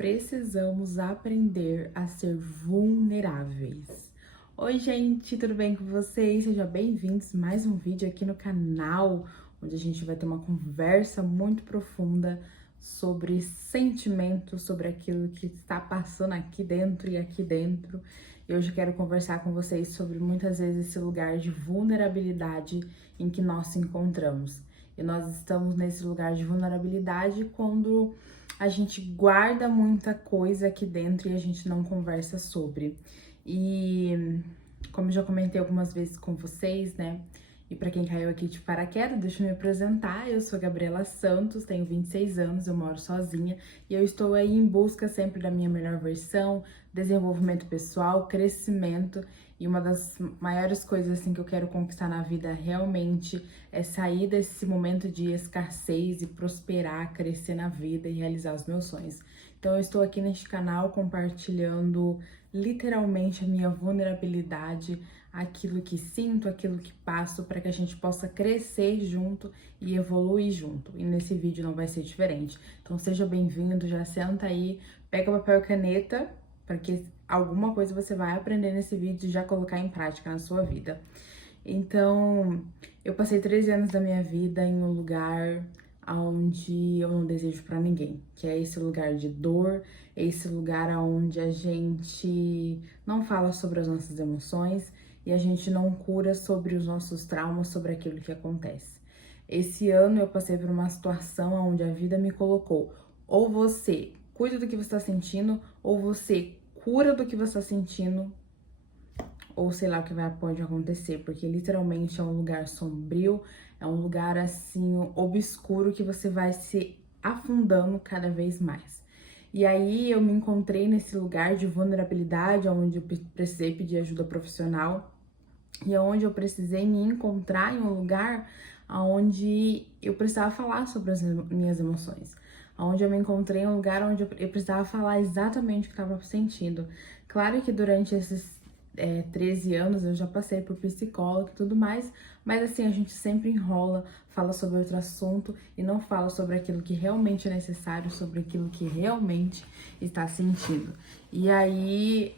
precisamos aprender a ser vulneráveis. Oi, gente, tudo bem com vocês? Sejam bem-vindos a mais um vídeo aqui no canal, onde a gente vai ter uma conversa muito profunda sobre sentimentos, sobre aquilo que está passando aqui dentro e aqui dentro. E hoje eu quero conversar com vocês sobre muitas vezes esse lugar de vulnerabilidade em que nós se encontramos. E nós estamos nesse lugar de vulnerabilidade quando a gente guarda muita coisa aqui dentro e a gente não conversa sobre. E como eu já comentei algumas vezes com vocês, né? E para quem caiu aqui de paraquedas, deixa eu me apresentar. Eu sou Gabriela Santos, tenho 26 anos, eu moro sozinha e eu estou aí em busca sempre da minha melhor versão, desenvolvimento pessoal, crescimento. E uma das maiores coisas assim que eu quero conquistar na vida realmente é sair desse momento de escassez e prosperar, crescer na vida e realizar os meus sonhos. Então eu estou aqui neste canal compartilhando literalmente a minha vulnerabilidade, aquilo que sinto, aquilo que passo, para que a gente possa crescer junto e evoluir junto. E nesse vídeo não vai ser diferente. Então seja bem-vindo, já senta aí, pega papel e caneta, para que alguma coisa você vai aprender nesse vídeo e já colocar em prática na sua vida. Então, eu passei 13 anos da minha vida em um lugar onde eu não desejo pra ninguém, que é esse lugar de dor, esse lugar onde a gente não fala sobre as nossas emoções e a gente não cura sobre os nossos traumas, sobre aquilo que acontece. Esse ano eu passei por uma situação onde a vida me colocou: ou você cuida do que você está sentindo, ou você cura do que você está sentindo, ou sei lá o que pode acontecer, porque literalmente é um lugar sombrio, é um lugar assim obscuro que você vai se afundando cada vez mais. E aí eu me encontrei nesse lugar de vulnerabilidade, onde eu precisei pedir ajuda profissional e onde eu precisei me encontrar em um lugar onde eu precisava falar sobre as minhas emoções. Onde eu me encontrei em um lugar onde eu precisava falar exatamente o que estava sentindo. Claro que durante esses 13 anos eu já passei por psicólogo e tudo mais, mas assim, a gente sempre enrola, fala sobre outro assunto e não fala sobre aquilo que realmente é necessário, sobre aquilo que realmente está sentindo. E aí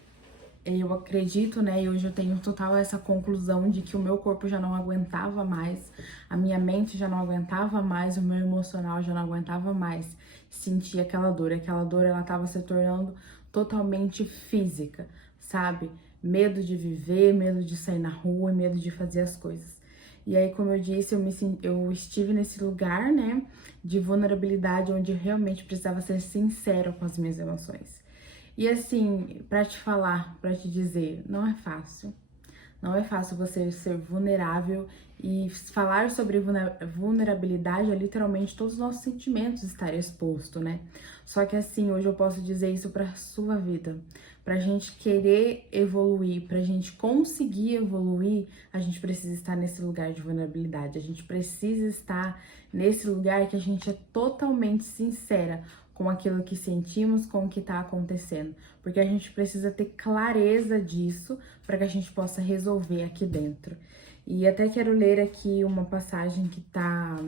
eu acredito, né, e hoje eu tenho total essa conclusão de que o meu corpo já não aguentava mais, a minha mente já não aguentava mais, o meu emocional já não aguentava mais sentir aquela dor. E aquela dor, ela tava se tornando totalmente física, sabe? Medo de viver, medo de sair na rua, medo de fazer as coisas. E aí, como eu disse, eu estive nesse lugar, né, de vulnerabilidade, onde eu realmente precisava ser sincera com as minhas emoções. E assim, pra te falar, pra te dizer, não é fácil. Não é fácil você ser vulnerável e falar sobre vulnerabilidade é literalmente todos os nossos sentimentos estarem expostos, né? Só que assim, hoje eu posso dizer isso pra sua vida. Pra gente querer evoluir, pra gente conseguir evoluir, a gente precisa estar nesse lugar de vulnerabilidade. A gente precisa estar nesse lugar que a gente é totalmente sincera com aquilo que sentimos, com o que está acontecendo, porque a gente precisa ter clareza disso para que a gente possa resolver aqui dentro. E até quero ler aqui uma passagem que tá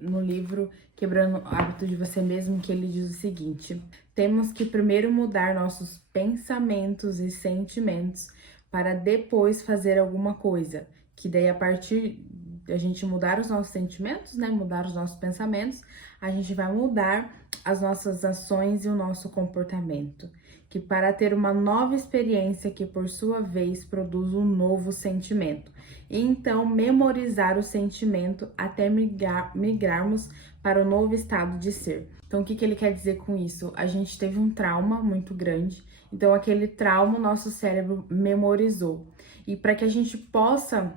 no livro Quebrando o Hábito de Você Mesmo, que ele diz o seguinte: temos que primeiro mudar nossos pensamentos e sentimentos para depois fazer alguma coisa, que daí a partir a gente mudar os nossos sentimentos, né, mudar os nossos pensamentos, a gente vai mudar as nossas ações e o nosso comportamento, que para ter uma nova experiência que por sua vez produz um novo sentimento. E então memorizar o sentimento até migrarmos para o novo estado de ser. Então o que ele quer dizer com isso? A gente teve um trauma muito grande, então aquele trauma o nosso cérebro memorizou. E para que a gente possa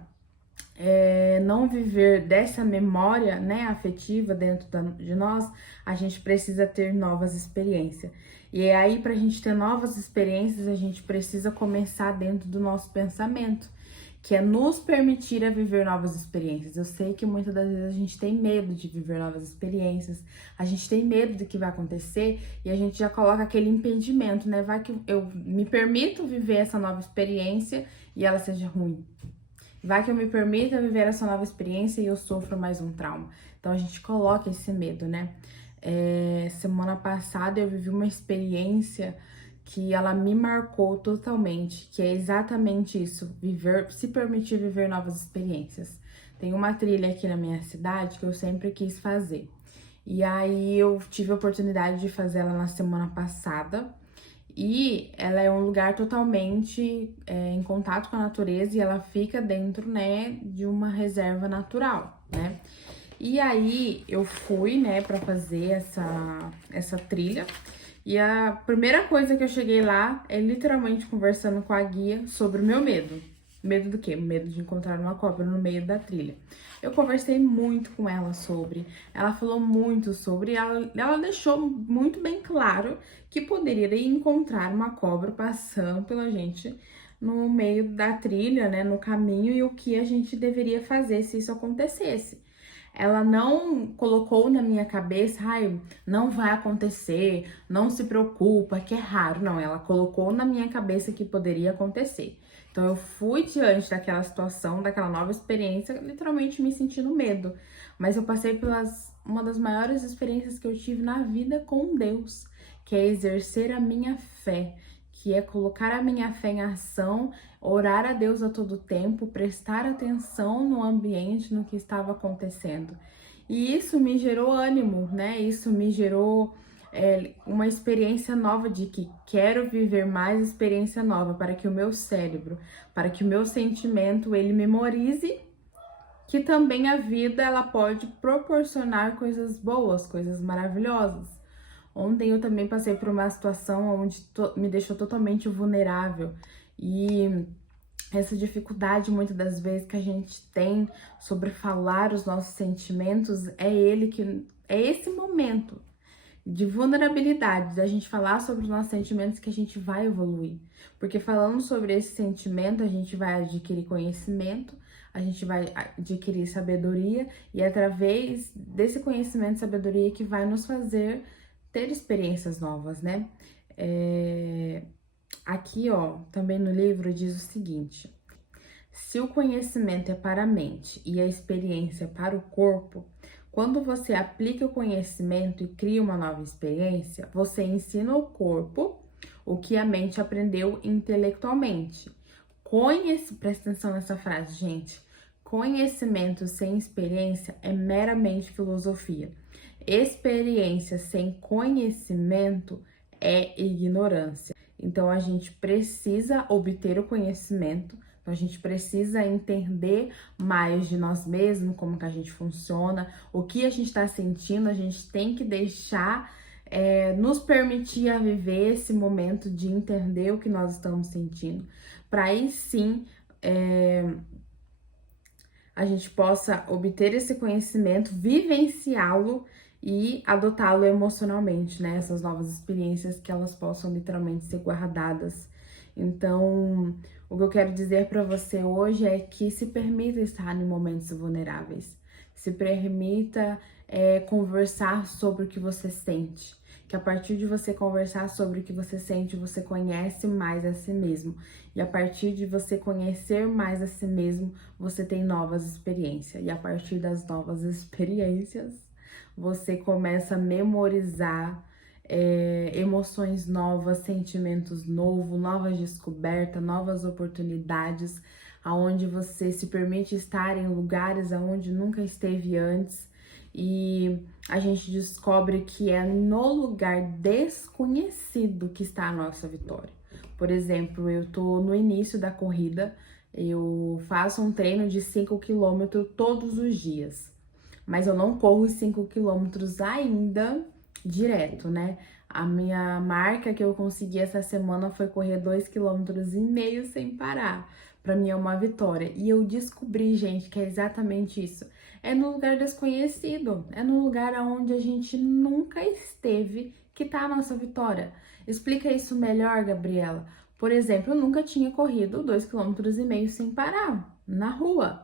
não viver dessa memória, né, afetiva dentro de nós, a gente precisa ter novas experiências. E aí, para a gente ter novas experiências, a gente precisa começar dentro do nosso pensamento, que é nos permitir a viver novas experiências. Eu sei que muitas das vezes a gente tem medo de viver novas experiências, a gente tem medo do que vai acontecer e a gente já coloca aquele impedimento, né? Vai que eu me permito viver essa nova experiência e ela seja ruim. Vai que eu me permita viver essa nova experiência e eu sofro mais um trauma. Então a gente coloca esse medo, né? Semana passada eu vivi uma experiência que ela me marcou totalmente, que é exatamente isso, se permitir viver novas experiências. Tem uma trilha aqui na minha cidade que eu sempre quis fazer. E aí eu tive a oportunidade de fazer ela na semana passada. E ela é um lugar totalmente em contato com a natureza e ela fica dentro, né, de uma reserva natural, né? E aí eu fui, né, pra fazer essa trilha. E a primeira coisa que eu cheguei lá é literalmente conversando com a guia sobre o meu medo. Medo do quê? Medo de encontrar uma cobra no meio da trilha. Eu conversei muito com ela sobre, ela falou muito sobre, ela deixou muito bem claro que poderia encontrar uma cobra passando pela gente no meio da trilha, né, no caminho, e o que a gente deveria fazer se isso acontecesse. Ela não colocou na minha cabeça, ai, não vai acontecer, não se preocupa, que é raro. Não, ela colocou na minha cabeça que poderia acontecer. Então eu fui diante daquela situação, daquela nova experiência, literalmente me sentindo medo. Mas eu passei pelas uma das maiores experiências que eu tive na vida com Deus, que é exercer a minha fé, que é colocar a minha fé em ação, orar a Deus a todo tempo, prestar atenção no ambiente, no que estava acontecendo. E isso me gerou ânimo, né? Isso me gerou uma experiência nova de que quero viver mais experiência nova para que o meu cérebro, para que o meu sentimento, ele memorize que também a vida ela pode proporcionar coisas boas, coisas maravilhosas. Ontem eu também passei por uma situação onde me deixou totalmente vulnerável e essa dificuldade muitas das vezes que a gente tem sobre falar os nossos sentimentos é esse momento de vulnerabilidade, da gente falar sobre os nossos sentimentos que a gente vai evoluir. Porque falando sobre esse sentimento, a gente vai adquirir conhecimento, a gente vai adquirir sabedoria e é através desse conhecimento e sabedoria que vai nos fazer ter experiências novas, né? Aqui, ó, também no livro diz o seguinte: se o conhecimento é para a mente e a experiência é para o corpo, quando você aplica o conhecimento e cria uma nova experiência, você ensina ao corpo o que a mente aprendeu intelectualmente. Presta atenção nessa frase, gente. Conhecimento sem experiência é meramente filosofia. Experiência sem conhecimento é ignorância. Então a gente precisa obter o conhecimento, então a gente precisa entender mais de nós mesmos, como que a gente funciona, o que a gente está sentindo, a gente tem que deixar nos permitir a viver esse momento de entender o que nós estamos sentindo, para aí sim a gente possa obter esse conhecimento, vivenciá-lo e adotá-lo emocionalmente, né? Essas novas experiências que elas possam literalmente ser guardadas. Então, o que eu quero dizer para você hoje é que se permita estar em momentos vulneráveis, se permita conversar sobre o que você sente, que a partir de você conversar sobre o que você sente, você conhece mais a si mesmo. E a partir de você conhecer mais a si mesmo, você tem novas experiências. E a partir das novas experiências, você começa a memorizar emoções novas, sentimentos novos, novas descobertas, novas oportunidades, aonde você se permite estar em lugares aonde nunca esteve antes. E a gente descobre que é no lugar desconhecido que está a nossa vitória. Por exemplo, eu tô no início da corrida, eu faço um treino de 5 km todos os dias, mas eu não corro os 5 km ainda direto, né? A minha marca que eu consegui essa semana foi correr 2,5 km sem parar. Pra mim é uma vitória. E eu descobri, gente, que é exatamente isso. É no lugar desconhecido, é no lugar onde a gente nunca esteve que tá a nossa vitória. Explica isso melhor, Gabriela. Por exemplo, eu nunca tinha corrido 2,5 km sem parar na rua.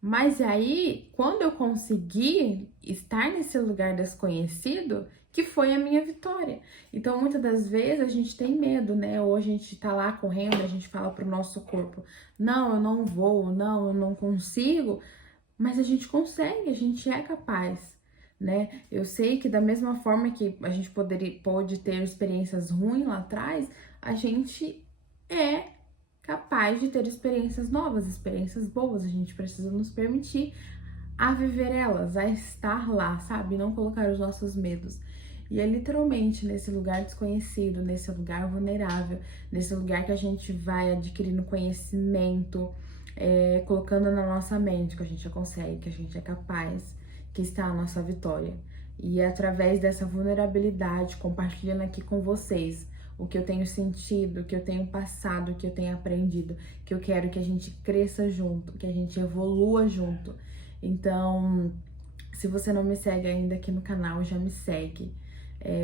Mas aí, quando eu consegui estar nesse lugar desconhecido, que foi a minha vitória. Então, muitas das vezes a gente tem medo, né? Ou a gente tá lá correndo, a gente fala pro nosso corpo: não, eu não vou, não, eu não consigo. Mas a gente consegue, a gente é capaz. né? Eu sei que da mesma forma que a gente pode ter experiências ruins lá atrás, a gente é capaz de ter experiências novas, experiências boas. A gente precisa nos permitir a viver elas, a estar lá, sabe? Não colocar os nossos medos. E é literalmente nesse lugar desconhecido, nesse lugar vulnerável, nesse lugar que a gente vai adquirindo conhecimento, colocando na nossa mente que a gente consegue, que a gente é capaz, que está a nossa vitória. E é através dessa vulnerabilidade, compartilhando aqui com vocês o que eu tenho sentido, o que eu tenho passado, o que eu tenho aprendido, que eu quero que a gente cresça junto, que a gente evolua junto. Então, se você não me segue ainda aqui no canal, já me segue.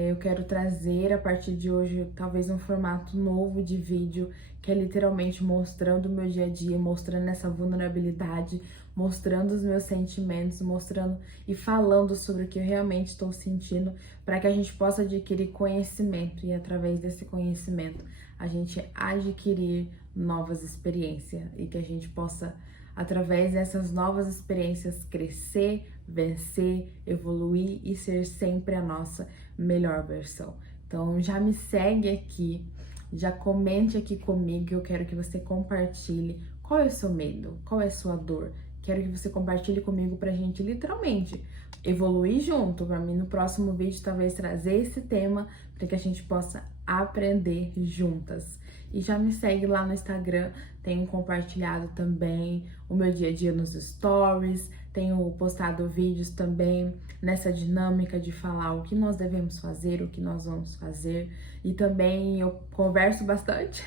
Eu quero trazer a partir de hoje talvez um formato novo de vídeo, que é literalmente mostrando o meu dia a dia, mostrando essa vulnerabilidade, mostrando os meus sentimentos, mostrando e falando sobre o que eu realmente estou sentindo, para que a gente possa adquirir conhecimento e através desse conhecimento a gente adquirir novas experiências e que a gente possa, através dessas novas experiências, crescer, vencer, evoluir e ser sempre a nossa melhor versão. Então já me segue aqui, já comente aqui comigo, que eu quero que você compartilhe qual é o seu medo, qual é a sua dor. Quero que você compartilhe comigo pra gente literalmente evoluir junto. Pra mim no próximo vídeo talvez trazer esse tema para que a gente possa aprender juntas. E já me segue lá no Instagram, tenho compartilhado também o meu dia a dia nos stories, tenho postado vídeos também nessa dinâmica de falar o que nós devemos fazer, o que nós vamos fazer. E também eu converso bastante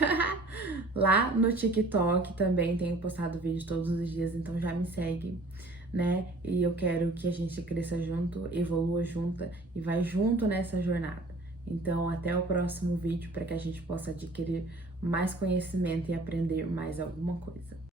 lá no TikTok, também tenho postado vídeo todos os dias, então já me segue, né? E eu quero que a gente cresça junto, evolua junto e vai junto nessa jornada. Então, até o próximo vídeo para que a gente possa adquirir mais conhecimento e aprender mais alguma coisa.